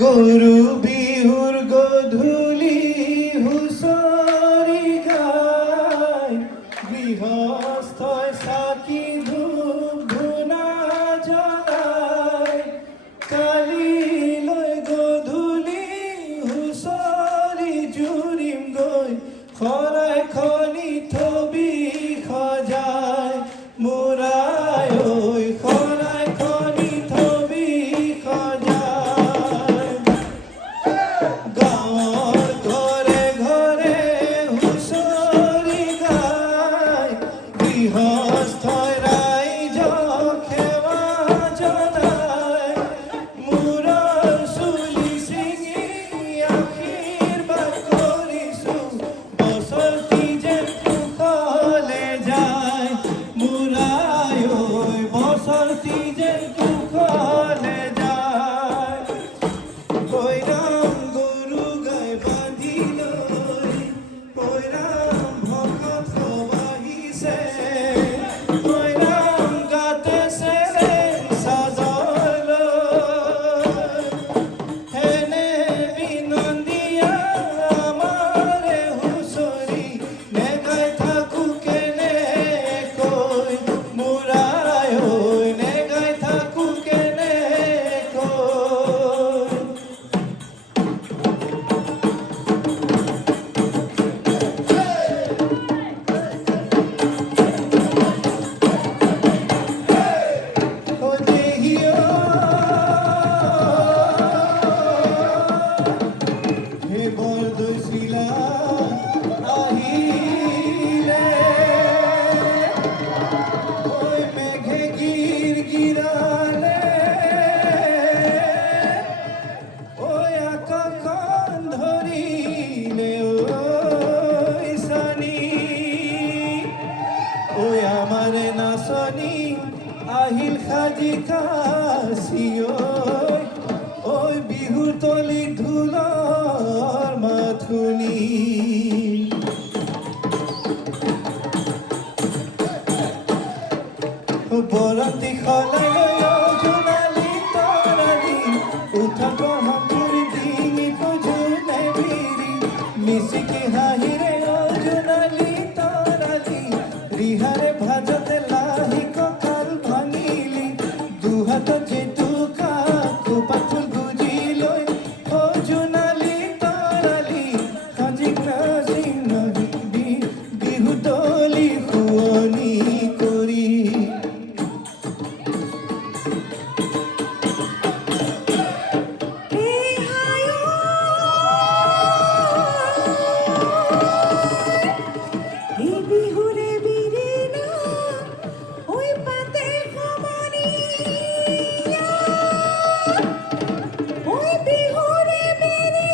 গৰু বিহুৰ গধূলি হুঁচৰি গায়, গৃহস্থই চাকি ধূপ ধূনা জ্বলায়। কালিলৈ গধূলি হুঁচৰি জুৰিম গৈ, শৰাই খনি থবি সজায়। মূৰাই ঐ শৰাই খনি থবি সজায়। গাঁৱৰ ঘৰে ঘৰে হুঁচৰি গায়, গৃহস্থই ৰাইজক সেৱা জনায়। মূৰৰ চুলি ছিঙি আশীৰ্বাদ কৰিছোঁ, বছৰটি যেন কুশলে যায়। মূৰাই ঐ বছৰটি যেন কুশলে যায়। কৈৰাম গৰু গাই বান্ধি লৈ, কৈৰাম ভকত সবাহিছে। কৈৰাম গাতে চেৰেং চাদৰ লৈ, হেনে বিনন্দীয়া আমাৰে হুঁচৰি, নেগাই থাকোঁ কেনেকৈ। মূৰাই ঐ নেগাই থাকোঁ কেনেকৈ। ও দেহিও হে বৰদৈচিলা আহিলে, ঐ মেঘে গিৰগিৰালে, ঐ আকাশখন ধৰিলে ঐ চানি। ঐ আমাৰে নাচনী আহিল সাজি কাছি ঐ, ঐ বিহুৰ তলি ঢোলৰ মাত শুনি। বৰন্তি সলাই জোনালী তৰালী, উঠা বঢ়াম জুৰি ডিঙিত জোনে বিৰি। মিচিকি হাঁহিৰে জোনালী তৰালী, ৰিহাৰে ভাজতে লাহি কঁকাল ভাঙিলি। দুহাতত জেতুকা খোপাত ফুল গুজি লৈ, অ জোনালী তৰালী সাজি নাচি নাহিবি বিহু তলি শুৱনি কৰি। বিহুৰে বিৰিনা, ঐ পাতে সমনীয়া, ঐ বিহুৰে বিৰিনা,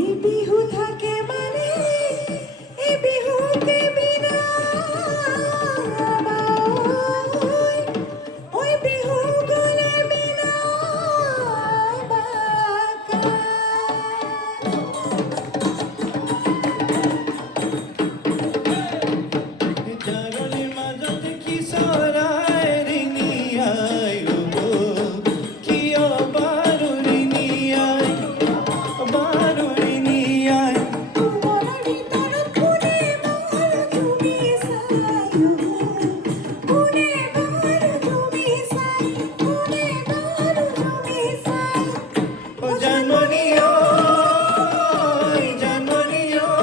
এই বিহু থাকে মানে এই বিহুকে বিনা, ঐ বিহু গলে বিনা বাকা। জাননীৰ মাজত কি চৰাই ৰিঙিয়াই ৰ'ব, কিয় বাৰু ৰিঙিয়াই, বাৰু ৰিঙিয়াই। তোমাৰ ভিতৰত কোনে বাৰু তুমি চাই, কোনে বাৰু তুমি চাই, কোনে বাৰু তুমি চাই। ও জাননী ঐ জাননী ঐ,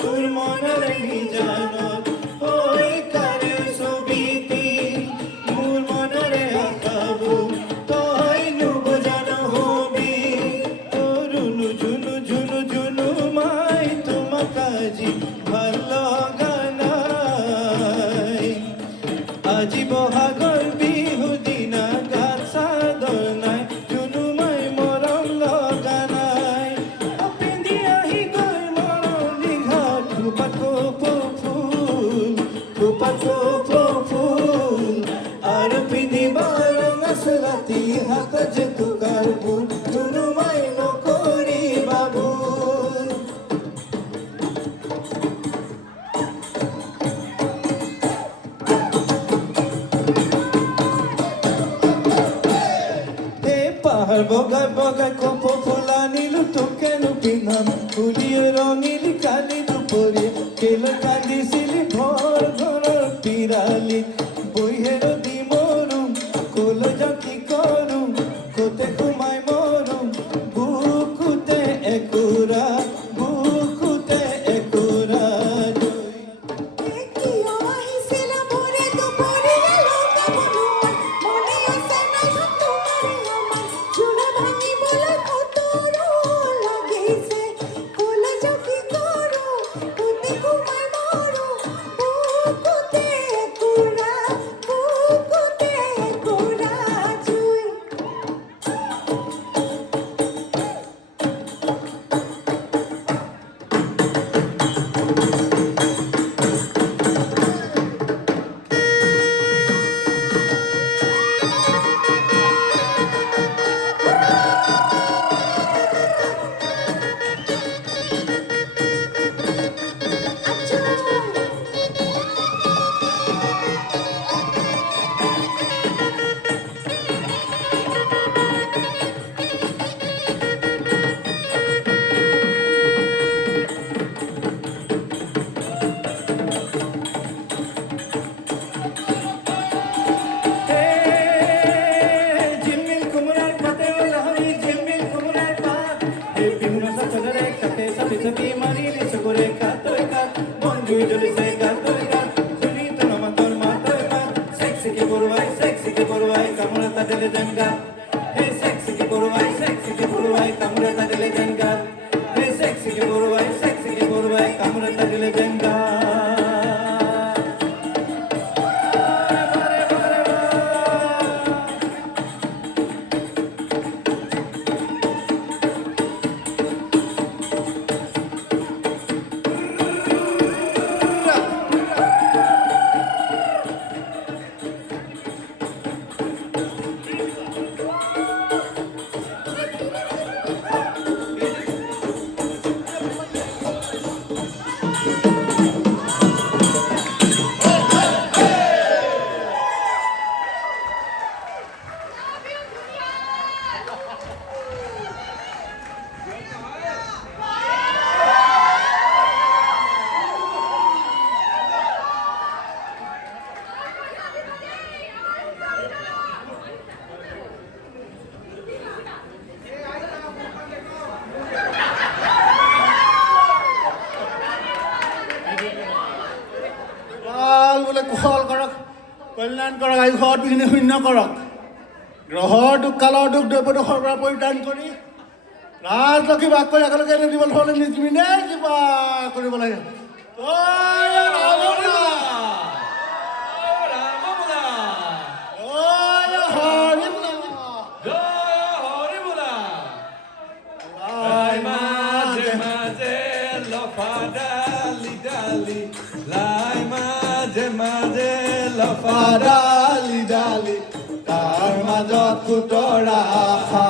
তোৰ মনৰে নিজানত ঐ কাৰে ছবিটি, মোৰ মনৰে আঁকাবোৰ তই নুবুজা নহবি। ৰুণু ঝুনু ঝুনু ঝুনু মাই তোমাক আজি ভাল লগা নাই। আজি বহাগৰ বিহু দিনা গাত চাদৰ নাই, জুনু মাই মৰম লগা নাই। পিন্ধি আহি গৈ মৰম দীঘল খোপাত কপৌ ফুল, খোপাত কপৌ ফুল, আৰু পিন্ধিব ৰঙা চোলাতি হাতত জেতুকাৰ ফুল, জুনু মাই নকৰিবা ভুল। পাহাড় বগায় বগায় কপ ফোলা নীল তোকেন পিনাম ফুলিয়ে রঙিল কালি দুপুরে কেলে কাঁদিছিলি ভর ঘর পিরালি বইহের দি মরুম কোল কি করুম কোতে ঘুমাই মরুম বুকুতে একুরা কিয় আহিছিল মোৰে দুপৰীয়া লগা মনোমন মনে আছে নাই তোমাৰ আমাৰ জোৰা ভাঙিবলৈ কতৰো লাগিছে কলেজ কি কৰো কোতে ঘুমাই মৰো বুকুতে একুৰা জুই ঝিলমিল কুমড়ার পাতে ওলাহি ঝিলমিল কুমড়ার পাত এই বিহুন সচরে কাতে সবি সবি মারিলি সগরে কাতই কাত বন্ধুই জ্বলিছে কাতই কাত শুনি তো নমতর মাতই কাত সেক্সি কে বড়ুয়াই কামড়া তাদেলে জঙ্গা হে সেক্সি কে বড়ুয়াই কামড়া তাদেলে জঙ্গা হে সেক্সি কে বড়ুয়াই কামড়া তাদেলে জঙ্গা বোলে কুশল কৰক কল্যাণ কৰক আয়ুষত বিঘ্নি শূন্য কৰক গ্ৰহৰ দুখ কালৰ দুখ দ্ৰব্যদোষৰ পৰা পৰিত্ৰাণ কৰি ৰাজলক্ষ্মী বাস কৰি একেলগে নিদিবলৈ হ'লে নিজমিনে কিবা কৰিব লাগে মাজে লফাডালি ডালি তাৰ মাজত কুটৰা আশা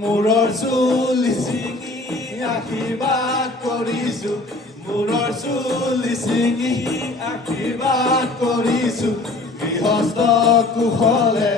মূৰৰ চুলি ছিঙি আশীৰ্বাদ কৰিছো মূৰৰ চুলি ছিঙি আশীৰ্বাদ কৰিছো গৃহস্থ কুশলে